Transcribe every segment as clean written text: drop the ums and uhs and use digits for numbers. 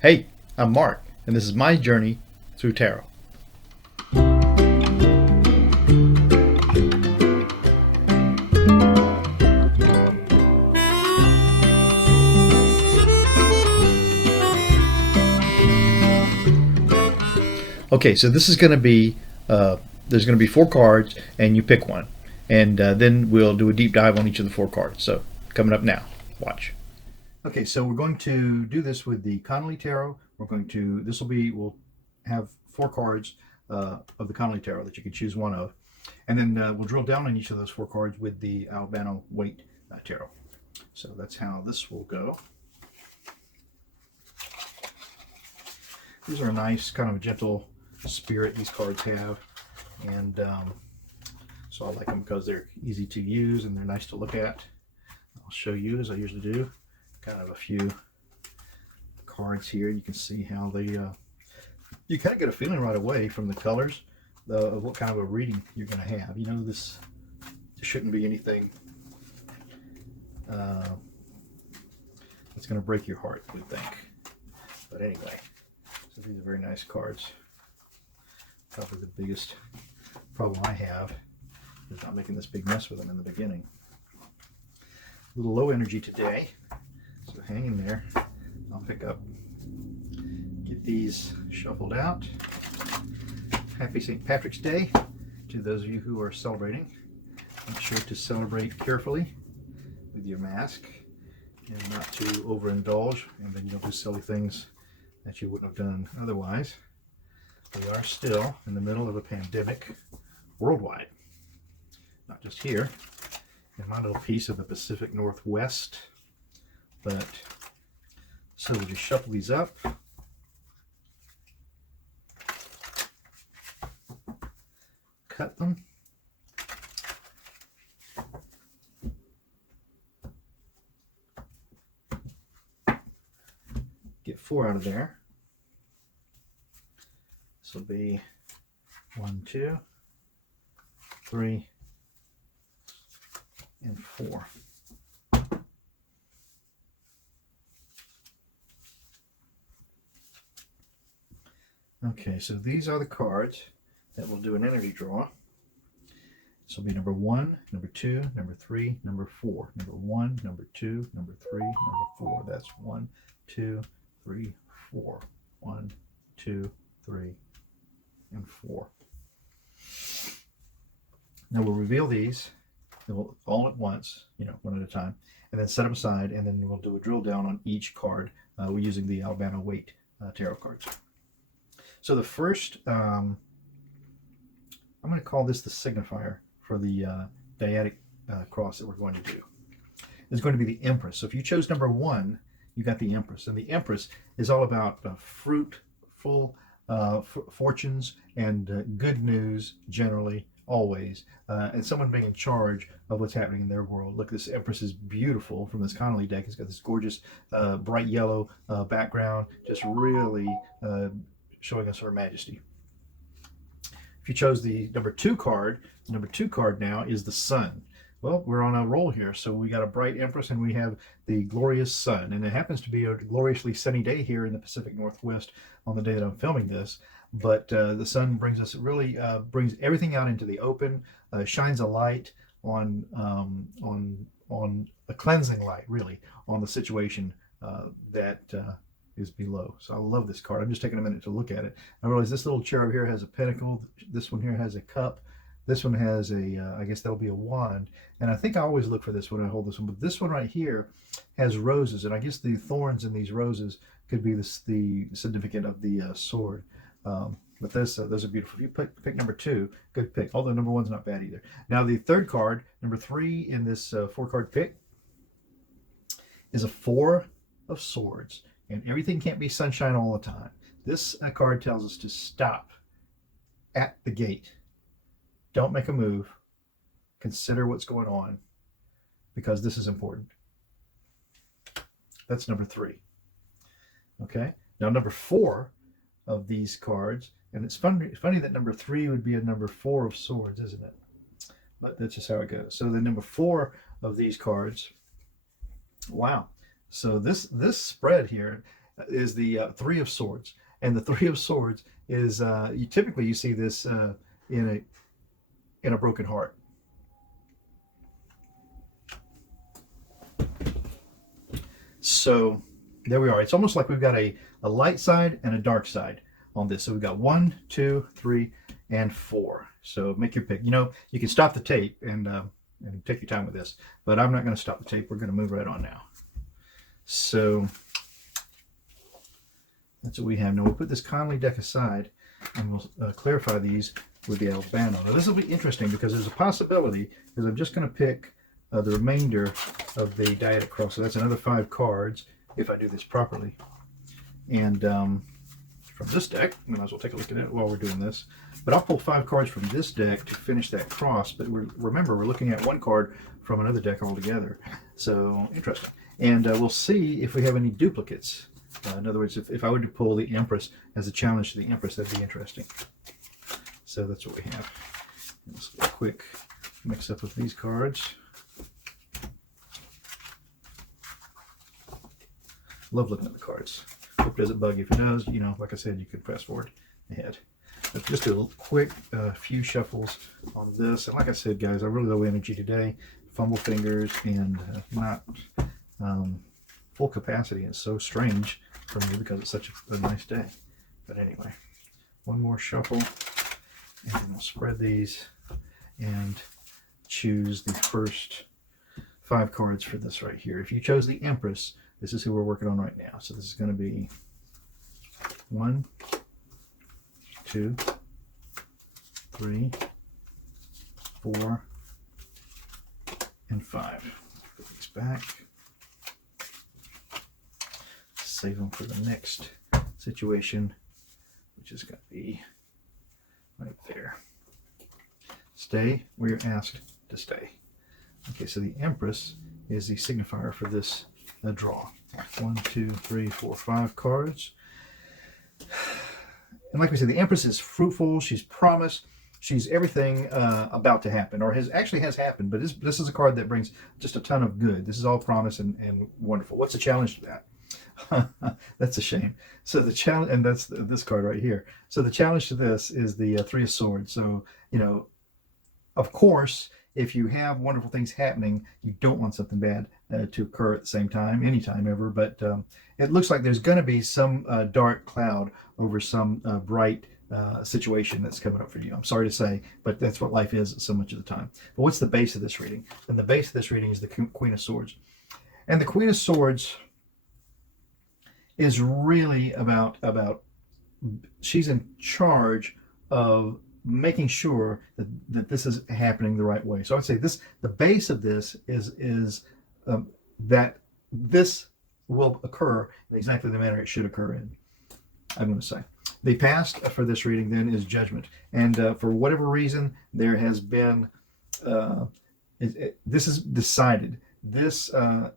Hey, I'm Mark, and this is my journey through tarot. Okay, so this is going to be there's going to be four cards, and you pick one, and then we'll do a deep dive on each of the four cards. So coming up now, watch. Okay, so we're going to do this with the Connolly Tarot. We'll have four cards of the Connolly Tarot that you can choose one of, and then we'll drill down on each of those four cards with the Albano Waite Tarot. So that's how this will go. These are a nice kind of gentle spirit these cards have, and so I like them because they're easy to use and they're nice to look at. I'll show you, as I usually do, kind of a few cards here. You can see how they you kind of get a feeling right away from the colors of what kind of a reading you're going to have. You know, this shouldn't be anything that's going to break your heart, you would think. But anyway, so these are very nice cards. Probably the biggest problem I have is not making this big mess with them in the beginning. A little low energy today, so hang in there. I'll pick up, get these shuffled out. Happy St. Patrick's Day to those of you who are celebrating. Make sure to celebrate carefully with your mask and not to overindulge, and then you don't do silly things that you wouldn't have done otherwise. We are still in the middle of a pandemic worldwide, not just here in my little piece of the Pacific Northwest. But so we'll just shuffle these up, cut them, get four out of there. This will be 1, 2, 3, and 4. Okay, so these are the cards that will do an energy draw. This will be number 1, number 2, number 3, number 4. Number 1, number 2, number 3, number 4. That's 1, 2, 3, 4. 1, 2, 3, and 4. Now we'll reveal these all at once, one at a time, and then set them aside, and then we'll do a drill down on each card. We're using the Albano Waite tarot cards. So the first, I'm going to call this the signifier for the dyadic cross that we're going to do. It's going to be the Empress. So if you chose number 1, you got the Empress, and the Empress is all about fruitful fortunes and good news, generally, always, and someone being in charge of what's happening in their world. Look, this Empress is beautiful from this Connolly deck. It's got this gorgeous bright yellow background, just really showing us her majesty. If you chose the number 2 card, the number 2 card now is the Sun. Well, we're on a roll here, so we got a bright Empress and we have the glorious Sun, and it happens to be a gloriously sunny day here in the Pacific Northwest on the day that I'm filming this. But the Sun brings us brings everything out into the open, shines a light on a cleansing light, really, on the situation that is below. So I love this card. I'm just taking a minute to look at it. I realize this little cherub here has a pentacle. This one here has a cup. This one has I guess that'll be a wand. And I think I always look for this when I hold this one. But this one right here has roses, and I guess the thorns in these roses could be the significant of the sword. But those are beautiful. If you pick number 2, good pick. Although number 1's not bad either. Now the third card, number 3 in this 4-card pick, is a 4 of Swords. And everything can't be sunshine all the time. This card tells us to stop at the gate. Don't make a move. Consider what's going on, because this is important. That's number 3. Okay. Now number 4 of these cards, and it's funny that number 3 would be a number 4 of Swords, isn't it? But that's just how it goes. So the number 4 of these cards, wow. So this spread here, is the Three of Swords. And the Three of Swords is you typically see this in a broken heart. So there we are. It's almost like we've got a light side and a dark side on this. So we've got 1, 2, 3, and 4. So make your pick. You know, you can stop the tape and take your time with this, but I'm not going to stop the tape. We're going to move right on now. So that's what we have. Now we'll put this Conley deck aside and we'll clarify these with the Albano. Now this will be interesting because there's a possibility, because I'm just going to pick the remainder of the Dyadic Cross. So that's another 5 cards if I do this properly. And from this deck, we might as well take a look at it while we're doing this. But I'll pull 5 cards from this deck to finish that cross. But remember, we're looking at 1 card from another deck altogether. So interesting. And we'll see if we have any duplicates. In other words, if I were to pull the Empress as a challenge to the Empress, that'd be interesting. So that's what we have. Let's get a quick mix up with these cards. Love looking at the cards. Hope it doesn't bug you. If it does, you know, like I said, you could press forward ahead. But just do a quick few shuffles on this. And like I said, guys, I'm really low energy today. Fumble fingers and not full capacity. It's so strange for me because it's such a nice day. But anyway, one more shuffle. And we'll spread these and choose the first 5 cards for this right here. If you chose the Empress, this is who we're working on right now. So this is going to be 1, 2, 3, 4, and 5. Put these back. Save them for the next situation, which is going to be right there. Stay where you're asked to stay. Okay, so the Empress is the signifier for this draw. 1, 2, 3, 4, 5 cards. And like we said, the Empress is fruitful. She's promise. She's everything about to happen, or has happened. But this is a card that brings just a ton of good. This is all promise and wonderful. What's the challenge to that? That's a shame. So the challenge, and that's this card right here. So the challenge to this is the Three of Swords. So, you know, of course, if you have wonderful things happening, you don't want something bad to occur at the same time, anytime ever. But it looks like there's going to be some dark cloud over some bright situation that's coming up for you. I'm sorry to say, but that's what life is so much of the time. But what's the base of this reading? And the base of this reading is the Queen of Swords. And the Queen of Swords is really about she's in charge of making sure that this is happening the right way. So I would say the base of this is that this will occur in exactly the manner it should occur in. I'm going to say the past for this reading then is judgment, and for whatever reason there has been this is decided. This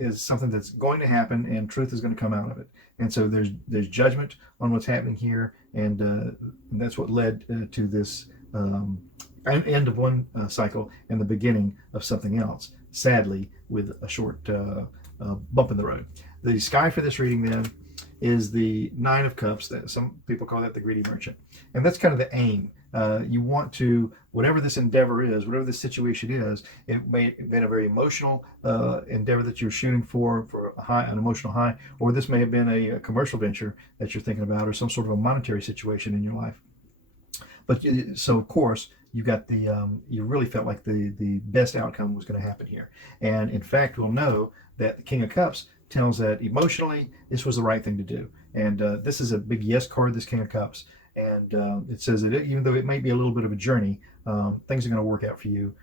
is something that's going to happen, and truth is going to come out of it. And so there's judgment on what's happening here, and that's what led to this end of one cycle and the beginning of something else, sadly, with a short bump in the road. The sky for this reading then is the Nine of Cups. That some people call that the greedy merchant, and that's kind of the aim. You want to, whatever this endeavor is, whatever this situation is, it may have been a very emotional endeavor that you're shooting for an emotional high, or this may have been a commercial venture that you're thinking about, or some sort of a monetary situation in your life. But so of course you got you really felt like the best outcome was going to happen here, and in fact we'll know that the King of Cups tells that emotionally this was the right thing to do, and this is a big yes card, this King of Cups. And it says that even though it may be a little bit of a journey, things are going to work out for you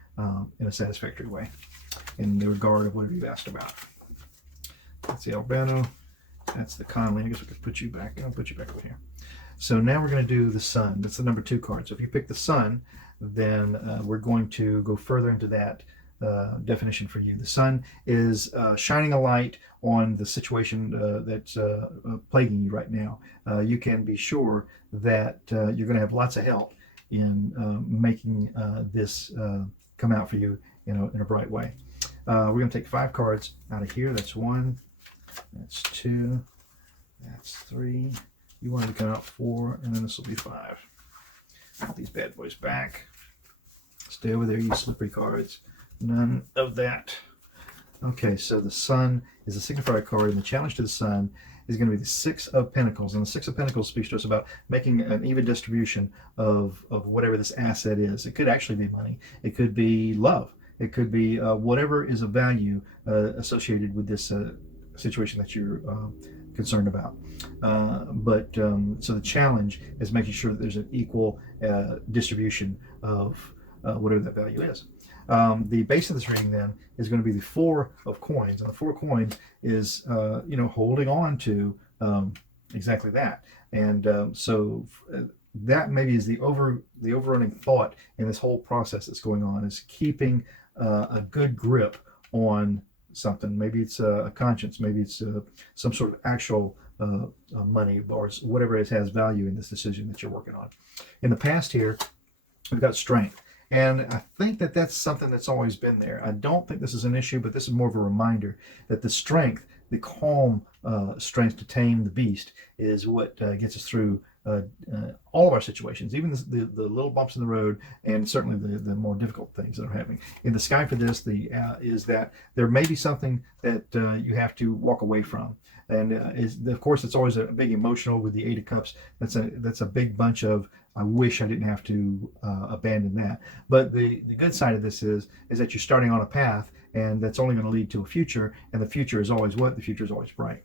in a satisfactory way in the regard of whatever you've asked about. That's the Albano. That's the Conley. I guess we could put you back. I'll put you back over here. So now we're going to do the Sun. That's the number 2 card. So if you pick the Sun, then we're going to go further into that definition for you. The Sun is shining a light on the situation that's plaguing you right now. You can be sure that you're going to have lots of help in making this come out for you in a bright way. We're going to take 5 cards out of here. That's 1, that's 2, That's 3. You wanted to come out 4, and then this will be 5. Put these bad boys back. Stay over there, you slippery cards. None of that. Okay, so the Sun is a signifier card, and the challenge to the Sun is going to be the 6 of Pentacles. And the 6 of Pentacles speaks to us about making an even distribution of whatever this asset is. It could actually be money. It could be love. It could be whatever is of value associated with this situation that you're concerned about. So the challenge is making sure that there's an equal distribution of whatever that value is. The base of this reading then is going to be the 4 of coins, and the 4 of coins is holding on to exactly that. And that maybe is the overrunning thought in this whole process that's going on, is keeping a good grip on something. Maybe it's a conscience, maybe it's some sort of actual money, or whatever it has value in this decision that you're working on. In the past here, we've got strength. And I think that that's something that's always been there. I don't think this is an issue, but this is more of a reminder that the strength, the calm strength to tame the beast, is what gets us through all of our situations, even the little bumps in the road, and certainly the more difficult things that are happening. In the sky for this, is that there may be something that you have to walk away from. And of course, it's always a big emotional with the 8 of Cups. That's a big bunch of, I wish I didn't have to abandon that. But the good side of this is that you're starting on a path, and that's only going to lead to a future. And the future is always what? The future is always bright.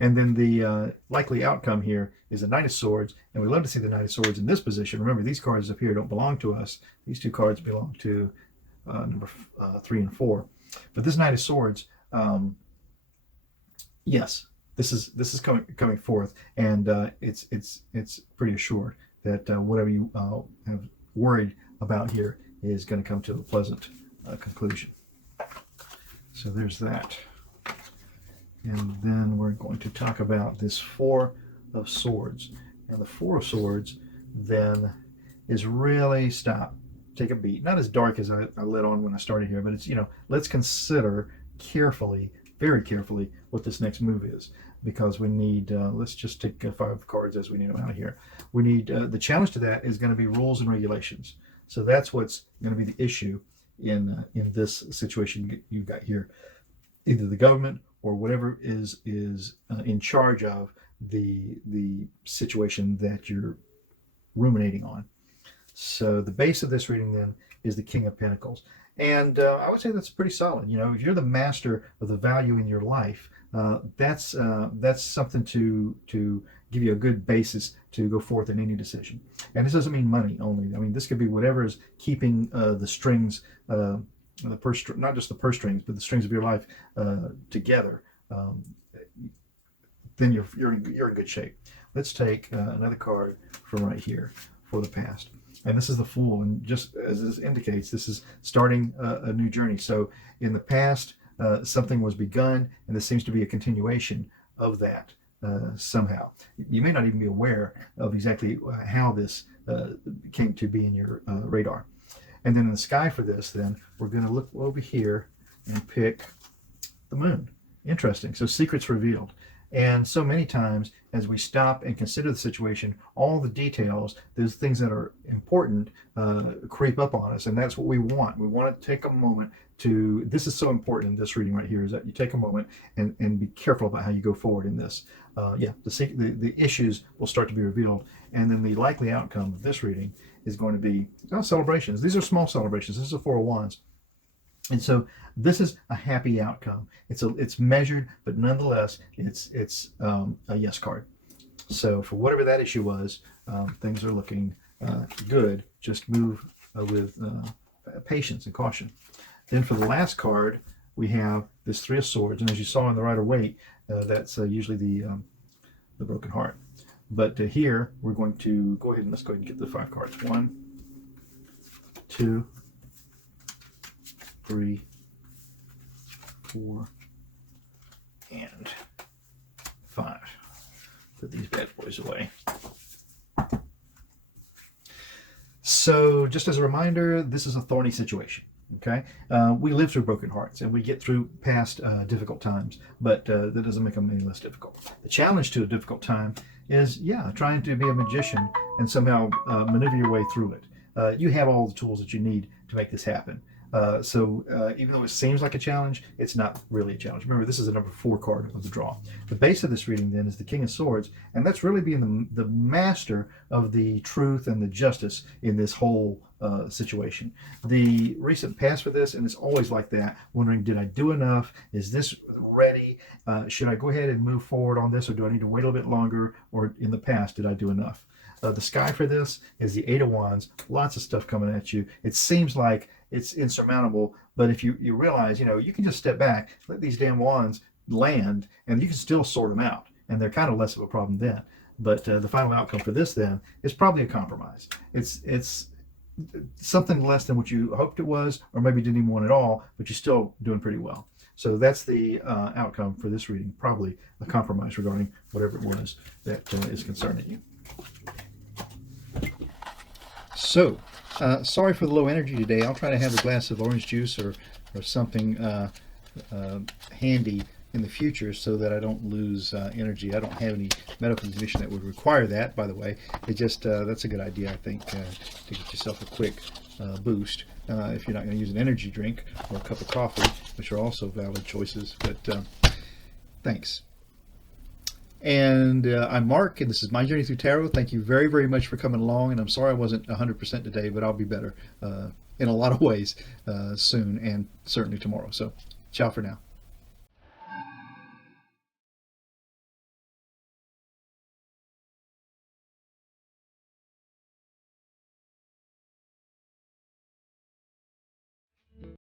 And then the likely outcome here is the Knight of Swords, and we love to see the Knight of Swords in this position. Remember, these cards up here don't belong to us. These 2 cards belong to number 3 and 4. But this Knight of Swords, yes, this is coming forth, and it's pretty assured that whatever you have worried about here is going to come to a pleasant conclusion. So there's that. And then we're going to talk about this 4 of Swords. And the 4 of Swords then is really stop, take a beat. Not as dark as I let on when I started here, but it's, let's consider carefully, very carefully, what this next move is. Because we need, let's just take 5 cards as we need them out of here. We need, the challenge to that is going to be rules and regulations. So that's what's going to be the issue in this situation you've got here. Either the government or whatever is in charge of the situation that you're ruminating on. So the base of this reading then is the King of Pentacles. And I would say that's pretty solid. If you're the master of the value in your life, that's something to give you a good basis to go forth in any decision. And this doesn't mean money only. I mean, this could be whatever is keeping the strings, the purse, not just the purse strings, but the strings of your life together. Then you're in good shape. Let's take another card from right here for the past. And this is the Fool, and just as this indicates, this is starting a new journey. So in the past, something was begun, and this seems to be a continuation of that somehow. You may not even be aware of exactly how this came to be in your radar. And then in the sky for this, then, we're going to look over here and pick the Moon. Interesting. So secrets revealed. And so many times, as we stop and consider the situation, all the details, those things that are important, creep up on us. And that's what we want. We want to take a moment to, this is so important in this reading right here, is that you take a moment and be careful about how you go forward in this. The issues will start to be revealed. And then the likely outcome of this reading is going to be celebrations. These are small celebrations. This is a 4 of Wands. And so this is a happy outcome. It's measured, but nonetheless, it's a yes card. So for whatever that issue was, things are looking good. Just move with patience and caution. Then for the last card, we have this 3 of Swords, and as you saw in the Rider-Waite, that's usually the broken heart. But here we're going to go ahead and let's go ahead and get the 5 cards. 1, 2, 3, 4, and 5. Put these bad boys away. So just as a reminder, this is a thorny situation. Okay, we live through broken hearts and we get through past difficult times, but that doesn't make them any less difficult. The challenge to a difficult time is, yeah, trying to be a magician and somehow maneuver your way through it. You have all the tools that you need to make this happen. So even though it seems like a challenge, it's not really a challenge. Remember, this is the number 4 card of the draw. The base of this reading then is the King of Swords, and that's really being the master of the truth and the justice in this whole situation. The recent past for this, and it's always like that, wondering, did I do enough? Is this ready? Should I go ahead and move forward on this, or do I need to wait a little bit longer? Or in the past, did I do enough? The sky for this is the 8 of Wands. Lots of stuff coming at you. It seems like it's insurmountable, but if you realize, you can just step back, let these damn wands land, and you can still sort them out, and they're kind of less of a problem then. But the final outcome for this then is probably a compromise. It's something less than what you hoped it was, or maybe didn't even want at all, but you're still doing pretty well. So that's the outcome for this reading, probably a compromise regarding whatever it was that is concerning you. So, sorry for the low energy today. I'll try to have a glass of orange juice or something handy in the future so that I don't lose energy. I don't have any medical condition that would require that, by the way. It just, that's a good idea, I think, to get yourself a quick boost. If you're not going to use an energy drink or a cup of coffee, which are also valid choices. But thanks. And I'm Mark, and this is My Journey Through Tarot. Thank you very, very much for coming along. And I'm sorry I wasn't 100% today, but I'll be better in a lot of ways soon, and certainly tomorrow. So, ciao for now.